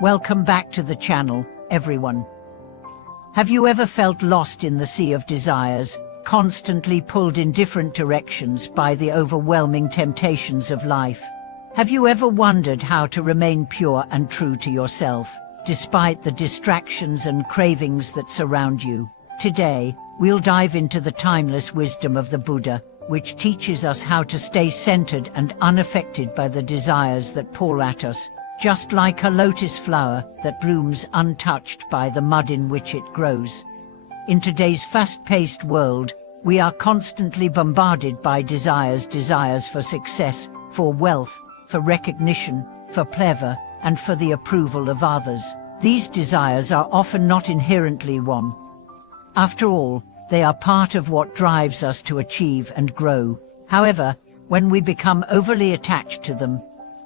Welcome back to the channel, everyone. Have you ever felt lost in the sea of desires, constantly pulled in different directions by the overwhelming temptations of life? Have you ever wondered how to remain pure and true to yourself, despite the distractions and cravings that surround you? Today, we'll dive into the timeless wisdom of the Buddha, which teaches us how to stay centered and unaffected by the desires that pour at us, just like a lotus flower that blooms untouched by the mud in which it grows. In today's fast-paced world, we are constantly bombarded by desires for success, for wealth, for recognition, for pleasure, and for the approval of others. These desires are often not inherently wrong. After all, they are part of what drives us to achieve and grow. However, when we become overly attached to them,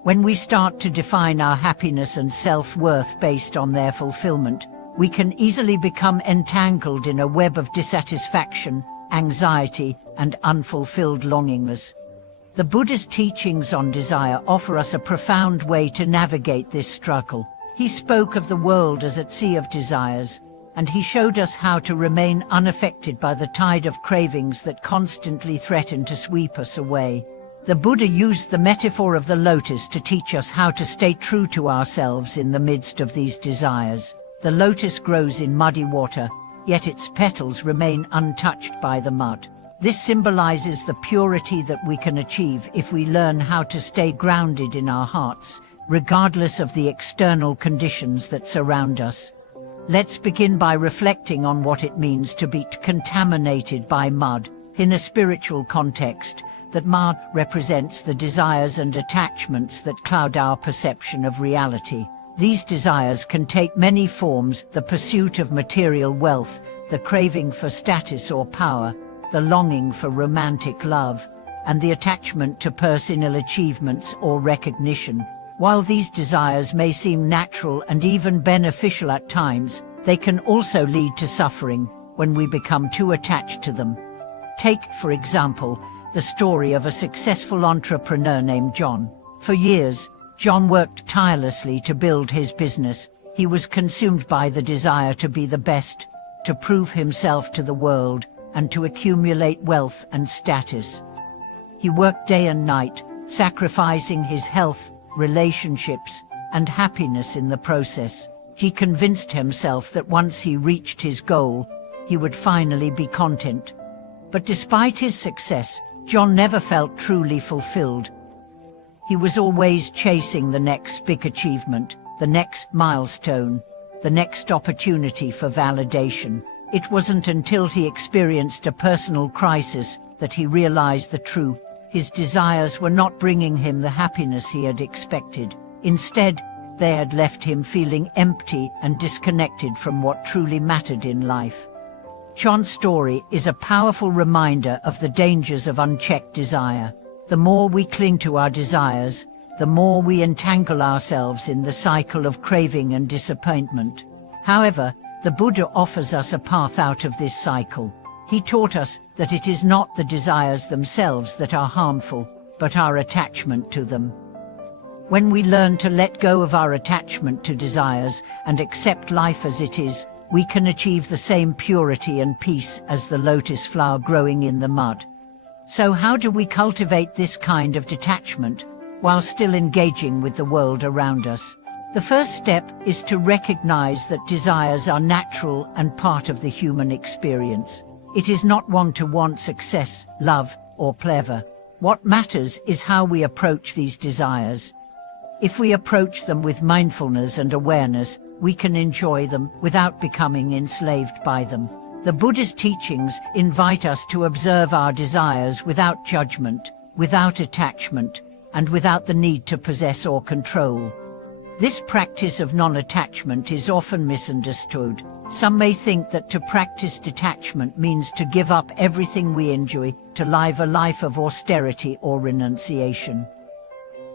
when we start to define our happiness and self-worth based on their fulfillment, we can easily become entangled in a web of dissatisfaction, anxiety, and unfulfilled longings. The Buddha's teachings on desire offer us a profound way to navigate this struggle. He spoke of the world as a sea of desires, and he showed us how to remain unaffected by the tide of cravings that constantly threaten to sweep us away. The Buddha used the metaphor of the lotus to teach us how to stay true to ourselves in the midst of these desires. The lotus grows in muddy water, yet its petals remain untouched by the mud. This symbolizes the purity that we can achieve if we learn how to stay grounded in our hearts, regardless of the external conditions that surround us. Let's begin by reflecting on what it means to be contaminated by mud. In a spiritual context, that mud represents the desires and attachments that cloud our perception of reality. These desires can take many forms: the pursuit of material wealth, the craving for status or power, the longing for romantic love, and the attachment to personal achievements or recognition. While these desires may seem natural and even beneficial at times, they can also lead to suffering when we become too attached to them. Take, for example, the story of a successful entrepreneur named John. For years, John worked tirelessly to build his business. He was consumed by the desire to be the best, to prove himself to the world, and to accumulate wealth and status. He worked day and night, sacrificing his health, relationships, and happiness in the process. He convinced himself that once he reached his goal, he would finally be content. But despite his success, John never felt truly fulfilled. He was always chasing the next big achievement, the next milestone, the next opportunity for validation. It wasn't until he experienced a personal crisis that he realized the truth. His desires were not bringing him the happiness he had expected. Instead, they had left him feeling empty and disconnected from what truly mattered in life. John's story is a powerful reminder of the dangers of unchecked desire. The more we cling to our desires, the more we entangle ourselves in the cycle of craving and disappointment. However, the Buddha offers us a path out of this cycle. He taught us that it is not the desires themselves that are harmful, but our attachment to them. When we learn to let go of our attachment to desires and accept life as it is, we can achieve the same purity and peace as the lotus flower growing in the mud. So how do we cultivate this kind of detachment while still engaging with the world around us? The first step is to recognize that desires are natural and part of the human experience. It is not wrong to want success, love, or pleasure. What matters is how we approach these desires. If we approach them with mindfulness and awareness, we can enjoy them without becoming enslaved by them. The Buddha's teachings invite us to observe our desires without judgment, without attachment, and without the need to possess or control. This practice of non-attachment is often misunderstood. Some may think that to practice detachment means to give up everything we enjoy, to live a life of austerity or renunciation.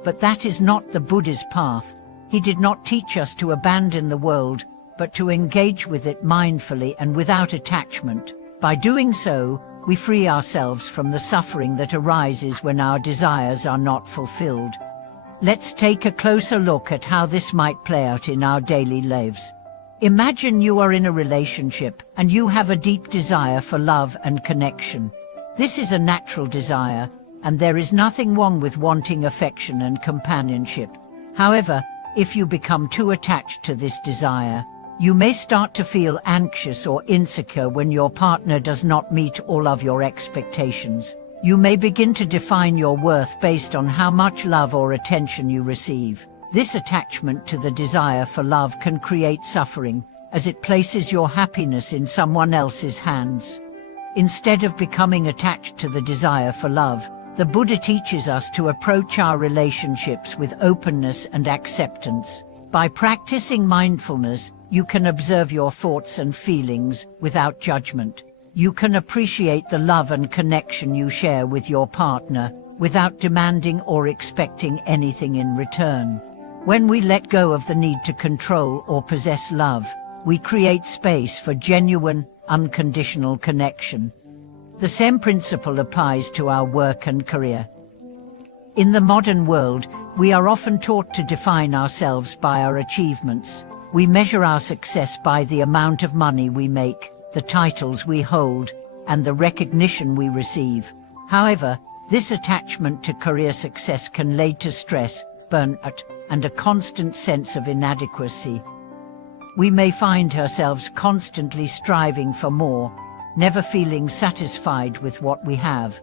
But that is not the Buddha's path. He did not teach us to abandon the world, but to engage with it mindfully and without attachment. By doing so, we free ourselves from the suffering that arises when our desires are not fulfilled. Let's take a closer look at how this might play out in our daily lives. Imagine you are in a relationship and you have a deep desire for love and connection. This is a natural desire, and there is nothing wrong with wanting affection and companionship. However, if you become too attached to this desire, you may start to feel anxious or insecure when your partner does not meet all of your expectations. You may begin to define your worth based on how much love or attention you receive. This attachment to the desire for love can create suffering, as it places your happiness in someone else's hands. Instead of becoming attached to the desire for love, the Buddha teaches us to approach our relationships with openness and acceptance. By practicing mindfulness, you can observe your thoughts and feelings without judgment. You can appreciate the love and connection you share with your partner without demanding or expecting anything in return. When we let go of the need to control or possess love, we create space for genuine, unconditional connection. The same principle applies to our work and career. In the modern world, we are often taught to define ourselves by our achievements. We measure our success by the amount of money we make, the titles we hold, and the recognition we receive. However, this attachment to career success can lead to stress, burnout, and a constant sense of inadequacy. We may find ourselves constantly striving for more, never feeling satisfied with what we have.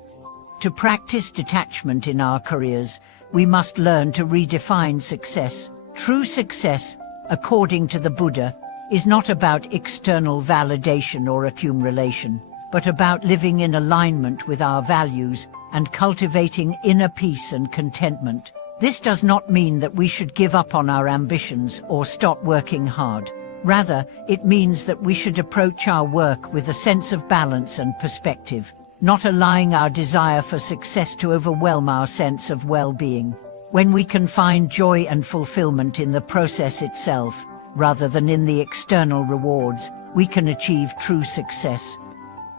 To practice detachment in our careers, we must learn to redefine success. True success, according to the Buddha, is not about external validation or accumulation, but about living in alignment with our values and cultivating inner peace and contentment. This does not mean that we should give up on our ambitions or stop working hard. Rather, it means that we should approach our work with a sense of balance and perspective, not allowing our desire for success to overwhelm our sense of well-being. When we can find joy and fulfillment in the process itself, rather than in the external rewards, we can achieve true success.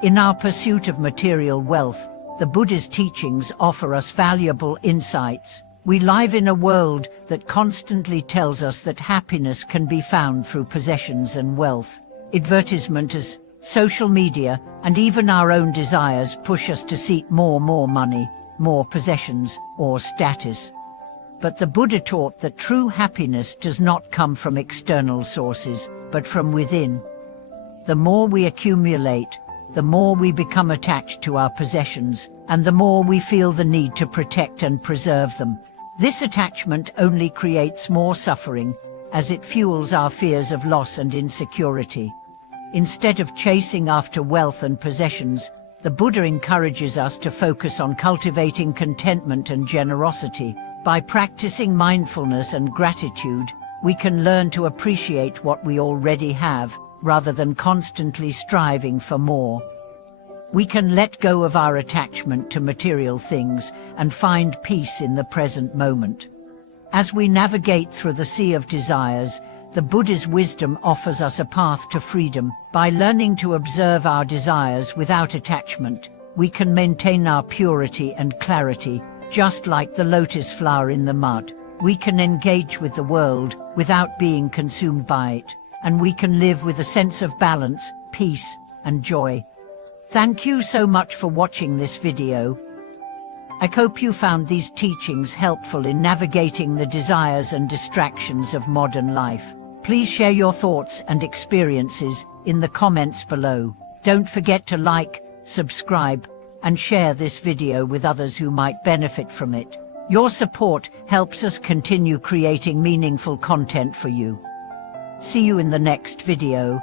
In our pursuit of material wealth, the Buddha's teachings offer us valuable insights. We live in a world that constantly tells us that happiness can be found through possessions and wealth. Advertisements, social media, and even our own desires push us to seek more money, more possessions, or status. But the Buddha taught that true happiness does not come from external sources, but from within. The more we accumulate, the more we become attached to our possessions, and the more we feel the need to protect and preserve them. This attachment only creates more suffering, as it fuels our fears of loss and insecurity. Instead of chasing after wealth and possessions, the Buddha encourages us to focus on cultivating contentment and generosity. By practicing mindfulness and gratitude, we can learn to appreciate what we already have, rather than constantly striving for more. We can let go of our attachment to material things and find peace in the present moment. As we navigate through the sea of desires, the Buddha's wisdom offers us a path to freedom. By learning to observe our desires without attachment, we can maintain our purity and clarity, just like the lotus flower in the mud. We can engage with the world without being consumed by it, and we can live with a sense of balance, peace, and joy. Thank you so much for watching this video. I hope you found these teachings helpful in navigating the desires and distractions of modern life. Please share your thoughts and experiences in the comments below. Don't forget to like, subscribe, and share this video with others who might benefit from it. Your support helps us continue creating meaningful content for you. See you in the next video.